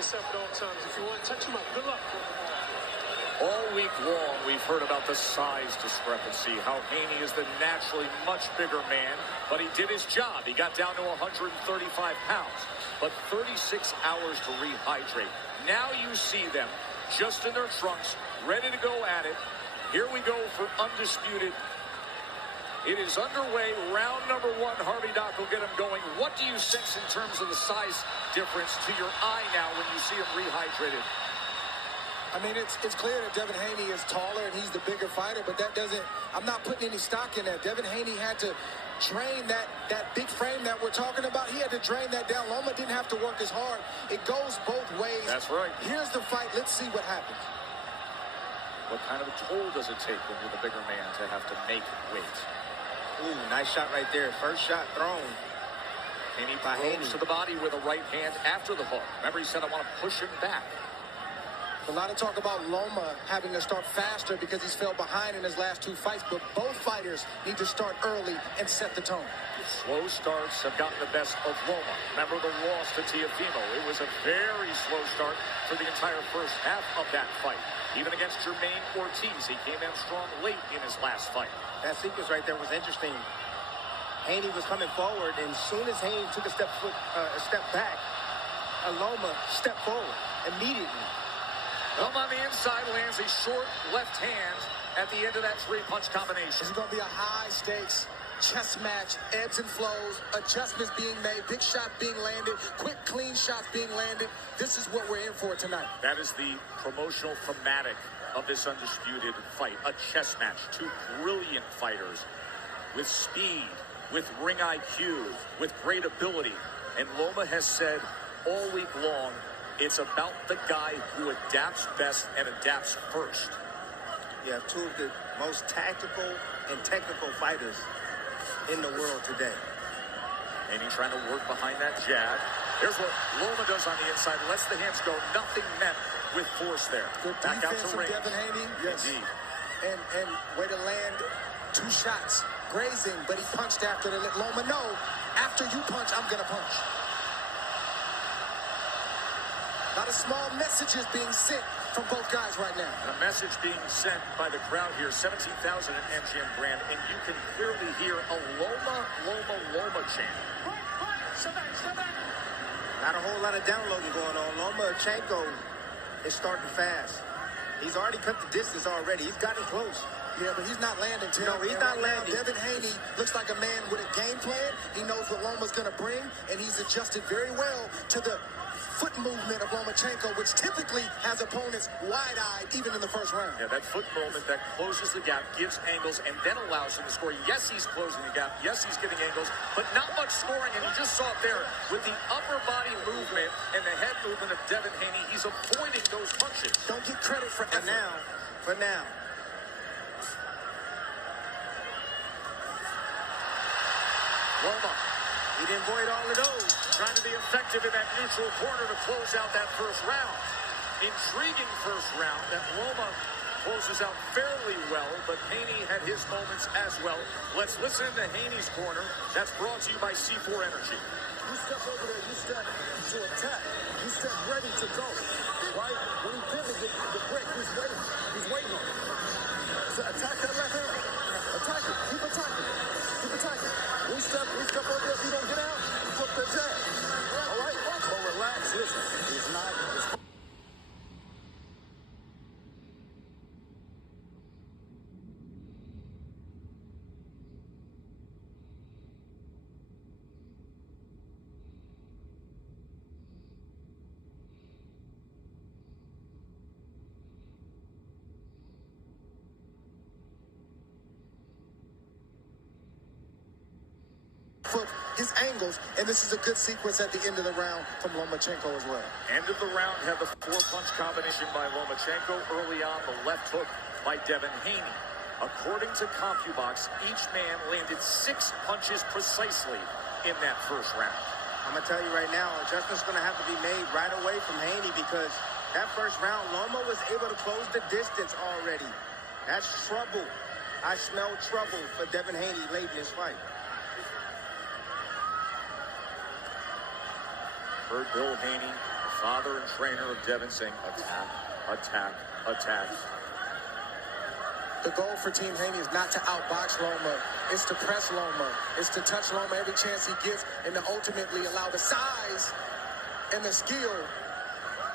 yourself at all times. If you want to touch him up, good luck. All week long, we've heard about the size discrepancy, how Haney is the naturally much bigger man, but he did his job. He got down to 135 pounds, but 36 hours to rehydrate. Now you see them just in their trunks, ready to go at it. Here we go for undisputed. It is underway, round number one. Harvey Doc will get him going. What do you sense in terms of the size difference to your eye now when you see him rehydrated? I mean, it's clear that Devin Haney is taller and he's the bigger fighter, but that doesn't, I'm not putting any stock in that. Devin Haney had to drain that big frame that we're talking about. He had to drain that down. Loma didn't have to work as hard. It goes both ways. That's right. Here's the fight. Let's see what happens. What kind of a toll does it take when you're the bigger man to have to make weight? Ooh, nice shot right there. First shot thrown. Haney throws to the body with a right hand after the hook. Remember, he said, I want to push him back. A lot of talk about Loma having to start faster because he's fell behind in his last two fights, but both fighters need to start early and set the tone. Slow starts have gotten the best of Loma. Remember the loss to Teofimo. It was a very slow start for the entire first half of that fight. Even against Jermaine Ortiz, he came in strong late in his last fight. That sequence right there was interesting. Haney was coming forward, and as soon as Haney took a step back, Loma stepped forward immediately. Loma on the inside lands a short left hand at the end of that three-punch combination. This is going to be a high-stakes chess match, ebbs and flows, adjustments being made, big shots being landed, quick, clean shots being landed. This is what we're in for tonight. That is the promotional thematic of this undisputed fight. A chess match. Two brilliant fighters with speed, with ring IQ, with great ability. And Loma has said all week long, it's about the guy who adapts best and adapts first. You have two of the most tactical and technical fighters in the world today. Haney trying to work behind that jab. Here's what Loma does on the inside. Lets the hands go. Nothing met with force there. Good back out defense to from range. Devin Haney. Yes. Indeed. And way to land two shots. Grazing, but he punched after to let Loma know, after you punch, I'm going to punch. A lot of small messages being sent from both guys right now. And a message being sent by the crowd here, 17,000 at MGM Grand, and you can clearly hear a Loma, Loma, Loma chant. Not a whole lot of downloading going on. Lomachenko is starting fast. He's already cut the distance already. He's gotten close. Yeah, but he's not landing, Tim. No, he's not landing. Devin Haney looks like a man with a game plan. He knows what Loma's going to bring, and he's adjusted very well to the foot movement of Lomachenko, which typically has opponents wide-eyed even in the first round. Yeah, that foot movement that closes the gap, gives angles, and then allows him to score. Yes, he's closing the gap. Yes, he's getting angles, but not much scoring, and you just saw it there with the upper body movement and the head movement of Devin Haney. He's avoiding those punches. Don't get credit for effort. For now. Loma, He didn't avoid all of those. trying to be effective in that neutral corner to close out that first round. Intriguing first round that Loma closes out fairly well, but Haney had his moments as well. Let's listen to Haney's corner. That's brought to you by C4 Energy. You step over there, you step to attack. You step ready to go, right? When he pivots the break, he's waiting. He's waiting on it. So attack that left hand. Attack it. Keep attacking. Keep attacking. We step over there. If you don't get out, you put the jab. All right? But relax. Listen, it's not... For his angles, and this is a good sequence at the end of the round from Lomachenko as well. End of the round had the four-punch combination by Lomachenko. Early on, the left hook by Devin Haney. According to CompuBox, each man landed 6 punches precisely in that first round. I'm going to tell you right now, adjustment's going to have to be made right away from Haney because that first round, Loma was able to close the distance already. That's trouble. I smell trouble for Devin Haney late in this fight. Heard Bill Haney father and trainer of Devin saying, attack, attack, attack. The goal for Team Haney is not to outbox Loma. It's to press Loma. It's to touch Loma every chance he gets and to ultimately allow the size and the skill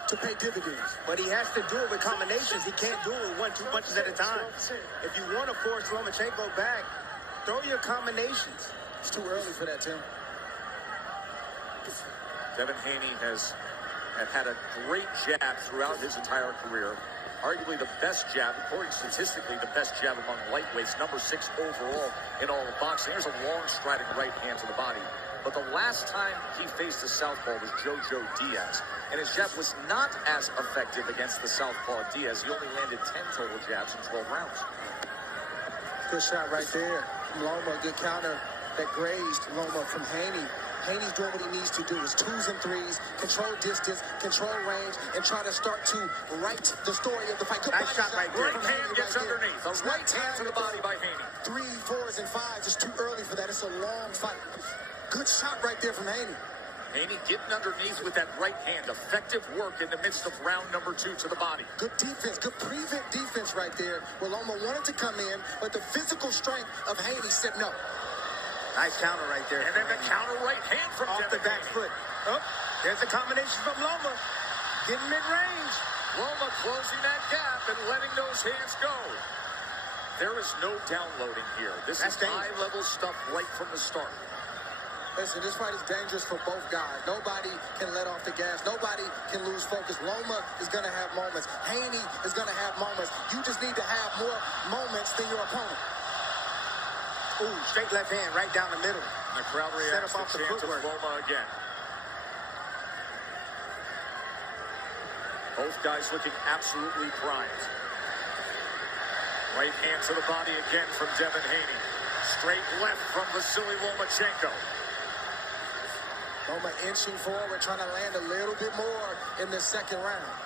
to pay dividends. But he has to do it with combinations. He can't do it with 1-2 punches at a time. If you want to force Lomachenko back, throw your combinations. It's too early for that, Tim. Devin Haney has had a great jab throughout his entire career. Arguably the best jab, according statistically, the best jab among lightweights, number 6 overall in all of boxing. There's a long striding right hand to the body. But the last time he faced a southpaw was Jojo Diaz, and his jab was not as effective against the southpaw Diaz. He only landed 10 total jabs in 12 rounds. Good shot right there from Loma. Good counter that grazed Loma from Haney. Haney's doing what he needs to do. His 2s and 3s, control distance, control range, and try to start to write the story of the fight. Good nice shot right there. Right hand gets right underneath. The right hand to the body by Haney. 3, 4s, and 5s. It's too early for that. It's a long fight. Good shot right there from Haney. Haney getting underneath with that right hand. Effective work in the midst of round number 2 to the body. Good defense. Good prevent defense right there. Where Loma wanted to come in, but the physical strength of Haney said no. Nice counter right there. And then the counter right hand from off the back foot. Oh, there's a combination from Loma. Getting mid-range. Loma closing that gap and letting those hands go. There is no downloading here. This is high-level stuff right from the start. Listen, this fight is dangerous for both guys. Nobody can let off the gas. Nobody can lose focus. Loma is going to have moments. Haney is going to have moments. You just need to have more moments than your opponent. Ooh, straight left hand right down the middle. And the crowd reacts to the chant of Loma again. Both guys looking absolutely primed. Right hand to the body again from Devin Haney. Straight left from Vasily Lomachenko. Loma inching forward, trying to land a little bit more in the second round.